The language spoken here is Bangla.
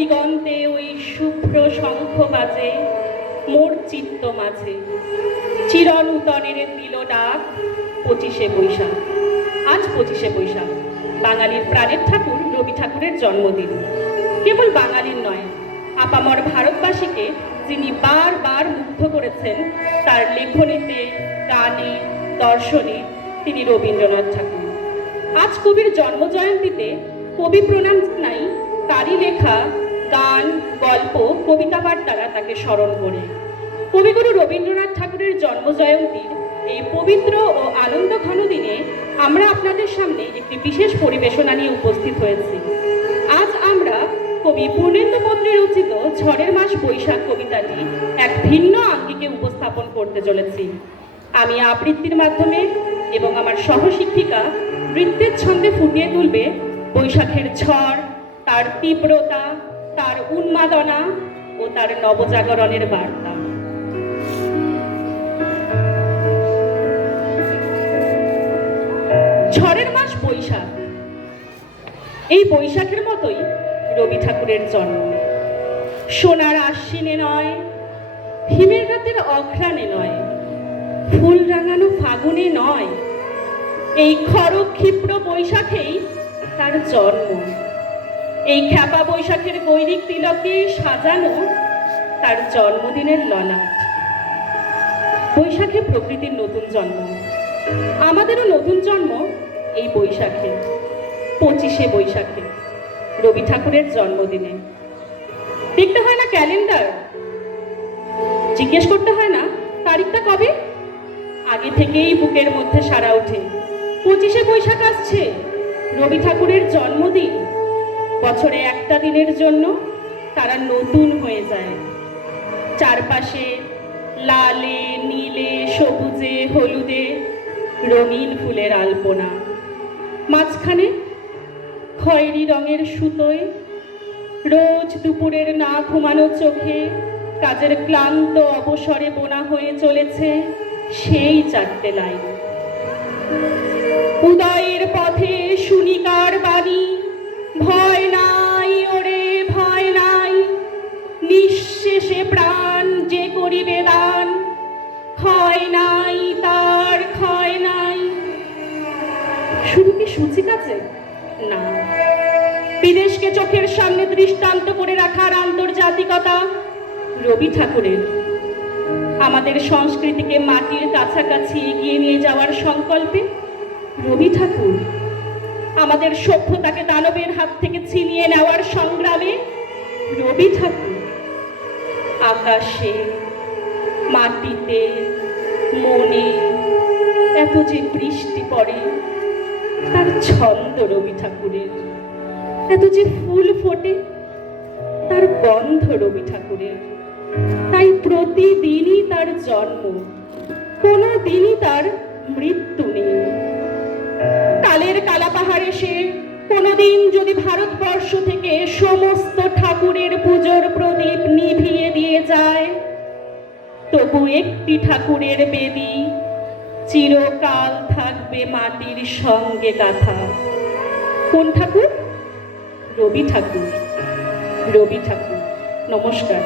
দিগন্তে ওই শুভ্র শঙ্খ বাজে মোর চিত্ত মাঝে, চিরনূতনের দিল ডাক 25শে বৈশাখ। আজ 25শে বৈশাখ বাঙালির প্রাণের ঠাকুর রবি ঠাকুরের জন্মদিন। কেবল বাঙালির নয়, আপামর ভারতবাসীকে যিনি বারবার মুগ্ধ করেছেন তার লেখনীতে, গানে, দর্শনে, তিনি রবীন্দ্রনাথ ঠাকুর। আজ কবির জন্মজয়ন্তীতে কবি প্রণাম জানাই তারই লেখা গান, গল্প, কবিতা পাঠ দ্বারা তাকে স্মরণ করে। কবিগুরু রবীন্দ্রনাথ ঠাকুরের জন্মজয়ন্তীর এই পবিত্র ও আনন্দঘন দিনে আমরা আপনাদের সামনে একটি বিশেষ পরিবেশনা নিয়ে উপস্থিত হয়েছি। আজ আমরা কবি পূর্ণেন্দু মৈত্রী রচিত ঝড়ের মাস বৈশাখ কবিতাটি এক ভিন্ন আঙ্গিকে উপস্থাপন করতে চলেছি। আমি আবৃত্তির মাধ্যমে এবং আমার সহশিক্ষিকা নৃত্যের ছন্দে ফুটিয়ে তুলবে বৈশাখের ঝড়, তার তীব্রতা, তার উন্মাদনা ও তার নবজাগরণের বার্তা। ঝড়ের মাস বৈশাখ। এই বৈশাখের মতোই রবি ঠাকুরের জন্ম। সোনার আশ্বিনে নয়, হিমের রাতের অঘ্রাণে নয়, ফুল রাঙানো ফাগুনে নয়, এই খড়গ ক্ষিপ্র বৈশাখেই তার জন্ম। এই খ্যাপা বৈশাখের গৈরিক তিলকে সাজানো তার জন্মদিনের ললাট। বৈশাখে প্রকৃতির নতুন জন্ম, আমাদেরও নতুন জন্ম এই বৈশাখে, 25শে বৈশাখে, রবি ঠাকুরের জন্মদিনে। দেখতে হয় না ক্যালেন্ডার, জিজ্ঞেস করতে হয় না তারিখটা কবে, আগে থেকেই বুকের মধ্যে সাড়া ওঠে 25শে বৈশাখ আসছে, রবি ঠাকুরের জন্মদিন। বছরে একটা দিনের জন্য তারা নতুন হয়ে যায়। চারপাশে লালে, নীলে, সবুজে, হলুদে রঙিন ফুলের আলপনা, মাঝখানে খয়েরি রঙের সুতোয় রোজ দুপুরের না ঘুমানো চোখে কাজের ক্লান্ত অবসরে বোনা হয়ে চলেছে সেই 4টে লাইন। উদয়ের পথে শুনিকার বাণী, ভয় নাই ওরে ভয় নাই, নিঃশেষে প্রাণ যে করিবে দান, ক্ষয় নাই তার ক্ষয় নাই। শুধু কি সূচিকাছে? না, বিদেশকে চোখের সামনে দৃষ্টান্ত করে রাখার আন্তর্জাতিকতা রবি ঠাকুরের। আমাদের সংস্কৃতিকে মাটির কাছাকাছি এগিয়ে নিয়ে যাওয়ার সংকল্পে রবি ঠাকুর। আমাদের সভ্যতাকে দানবের হাত থেকে ছিনিয়ে নেওয়ার সংগ্রামে রবি ঠাকুর। আকাশে, মাটিতে, মনে এত যে বৃষ্টি পড়ে তার ছন্দ রবি ঠাকুরের, এত যে ফুল ফোটে তার গন্ধ রবি ঠাকুরের। তাই প্রতিদিনই তার জন্ম, কোনো দিনই তার মৃত্যু নেই। কালের কালাপাহাড়ে সে কোনোদিন যদি ভারতবর্ষ থেকে সমস্ত ঠাকুরের পুজোর প্রদীপ নিভিয়ে দিয়ে যায়, তবু একটি ঠাকুরের বেদী চিরকাল থাকবে মাটির সঙ্গে গাথা। কোন ঠাকুর? রবি ঠাকুর। রবি ঠাকুর। নমস্কার।